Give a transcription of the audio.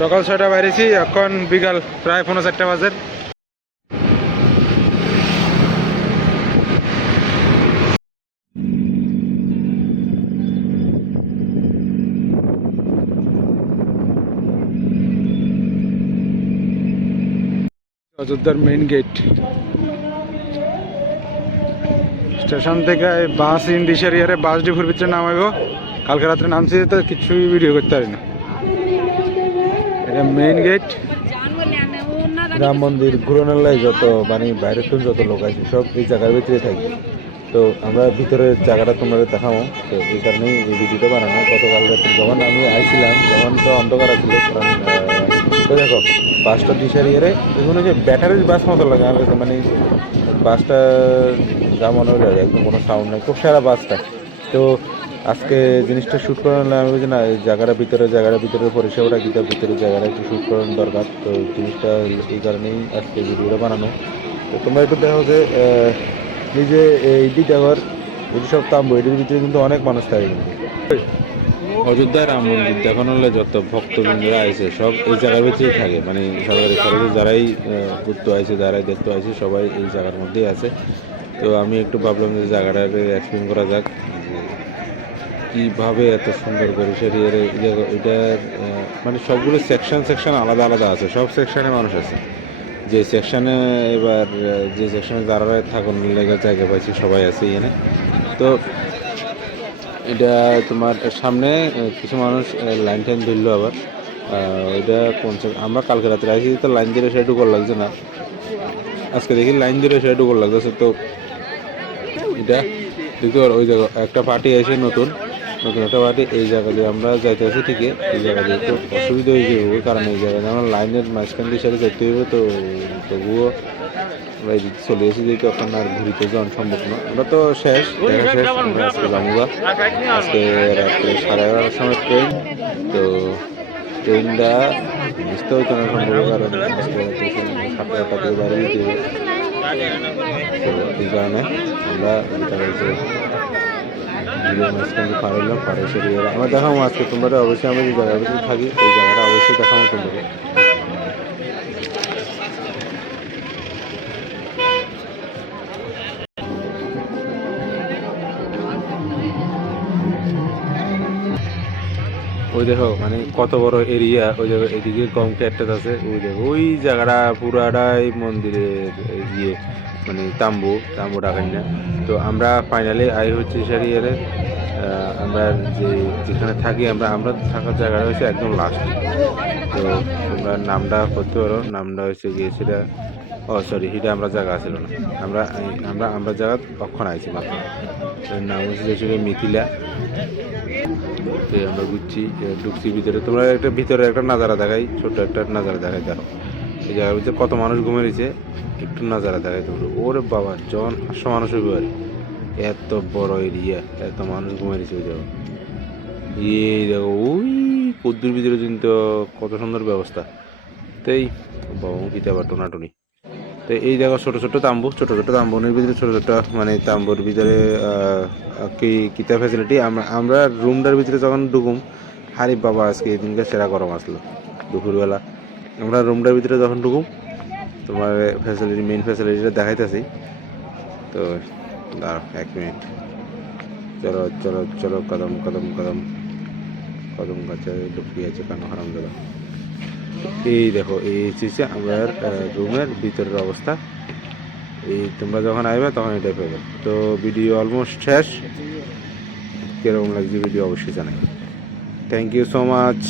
সকাল 6টা বাইরেছি, এখন বিকাল প্রায় 4:30 বাজে। অযোধ্যার মেইন গেট। স্টেশন থেকে বাস ইন্ডিশারিয়ারে বাস ডিপোর ভিতরে নামাইব। কালকে রাত্রে নামছি তো কিছুই ভিডিও করতে পারি না। এটা মেইন গেট। রাম মন্দির ঘুরানোর লাই যত মানে বাইরের থেকে যত লোক আছে সব এই জায়গার ভিতরে থাকবে। তো আমরা ভিতরের জায়গাটা তোমাদের দেখাবো, তো এই কারণেই এই ভিডিওটা বানানো। গতকাল রাত্রে যখন আমি আইছিলাম তখন তো অন্ধকার ছিল, কারণ তো দেখো বাসটা দিশারিয়ারে এগুলো যে ব্যাটারির বাস মতো লাগে আমার কাছে, মানে বাসটা যা মনে হলো একদম কোনো সাউন্ড নেই, খুব সারা বাসটা। তো আজকে জিনিসটা শ্যুট করানো আমি বলছি না, এই জায়গাটার ভিতরে পরিষেবাটা গীতার ভিতরে জায়গাটা একটু শ্যুট করানো দরকার। তো জিনিসটা এই কারণেই আজকে ভিডিওটা বানানো। তো তোমরা একটু দেখো যে এই যে এই দিটাঘর এই সব তাম্বু এটির ভিতরে কিন্তু অনেক মানুষ থাকে। কিন্তু অযোধ্যায় রাম মন্দির দেখানো হলে যত ভক্তবৃন্দরা আছে সব এই জায়গার ভিতরেই থাকে, মানে সরকারি কলেজে যারাই ঘুরতে আছে যারাই দেখতে আছে সবাই এই জায়গার মধ্যেই আছে। তো আমি একটু ভাবলাম যে জায়গাটাকে এক্সপ্লেন করা যাক কীভাবে এত সুন্দর করে সেরিয়ার এটার মানে সবগুলো সেকশন আলাদা আলাদা আছে, সব সেকশনে মানুষ আছে। যে সেকশনে এবার যে সেকশনে যারা থাকুন লেগে জায়গা পাইছে সবাই আছে এখানে। তো এটা তোমার সামনে কিছু মানুষ লাইন টাইন ধরলো, আবার ওইটা কোন আমরা কালকে রাত্রে আসি তো লাইন ধরে সেটা ঢুকর লাগছে না, আজকে দেখি লাইন ধরে সেটা ঢুকর লাগতেছে। তো এটা দেখতে পারো ওই জায়গা একটা পার্টি এসে নতুন একটা পার্টি এই জায়গা দিয়ে আমরা যাইতেছি, ঠিক এই জায়গা দিয়ে একটু অসুবিধা হয়ে যাবে, কারণ এই জায়গায় আমরা লাইনের মাঝখান দিয়ে সাথে যেতে হবে। তো তবুও আমরা এই দিকে চলে এসেছি, যেহেতু এখন আর ঘুরিতে যাওয়া সম্ভব না, আমরা তো শেষ দেখা শেষ। আমরা আজকে জামুগা আজকে রাত্রে 11:30টার সময় ট্রেন। তো ট্রেনটা মিসতে হইতো না সম্ভব, কারণ আজকে রাত্রে 7:30 থেকে বাইরে দিতে হবে। তো এই কারণে আমরা মাঝখানে পার হইলাম, পারে সেরিয়ে আমরা দেখাবো আজকে তোমরা অবশ্যই। আমরা যে জায়গার ভিতরে থাকি ওই জায়গাটা অবশ্যই দেখাবো তোমাদের। ওই দেখো মানে কত বড় এরিয়া, ওই জায়গা এদিকে কম ক্যাটটা আছে, ওই দেখো ওই জায়গাটা পুরাটাই মন্দিরের ইয়ে মানে তাম্বু ডাকাই না। তো আমরা ফাইনালি আই হচ্ছে সেরিয়ারে, আমরা যেখানে থাকি আমরা থাকার জায়গাটা হচ্ছে একদম লাস্ট। তো আমরা নামটা করতে পারো, নামটা হচ্ছে গিয়ে সেটা সরি সেটা আমরা জায়গা ছিল না, আমরা জায়গা কখন আইছি মাত্র। নাম হচ্ছে সেটা মিথিলা। আমরা ঢুকছি ভিতরে, তোমরা একটা ভিতরে একটা নাজারা দেখাই, ছোট্ট একটা নাজারা দেখাই। দেখো এই জায়গার ভিতরে কত মানুষ ঘুমিয়ে রয়েছে, একটু নাজারা দেখাই তোমরা। ওরে বাবা জন 500 মানুষ হইবে, আর এত বড় এরিয়া এত মানুষ ঘুমিয়ে রয়েছে ওই জায়গা। এই দেখো ওই পদ্মুর ভিতরে কিন্তু কত সুন্দর ব্যবস্থা। তাই বাবা মুখিতে আবার টোনাটুনি। তো এই জায়গা ছোট ছোট তাম্বুনের ভিতরে ছোট মানে তাম্বুর ভিতরে কিতা ফ্যাসিলিটি। আমরা রুমটার ভিতরে যখন ঢুকুম, হারি বাবা আজকে এই দিনকে সেরা গরম আসলো দুপুরবেলা। আমরা রুমটার ভিতরে যখন ঢুকুম তোমার মেইন ফ্যাসিলিটিটা দেখাইতেছি। তো দাঁড়াও 1 মিনিট, চলো কদম গাছে ঢুকিয়ে আছে কেন হারাম দাদা। এই দেখো এই হচ্ছে আমরা রুমের ভিতরের অবস্থা। এই তোমরা যখন আসবে তখন এটাই পাবে। তো ভিডিও অলমোস্ট শেষ, কীরকম লাগছে ভিডিও অবশ্যই জানাই। Thank you so much.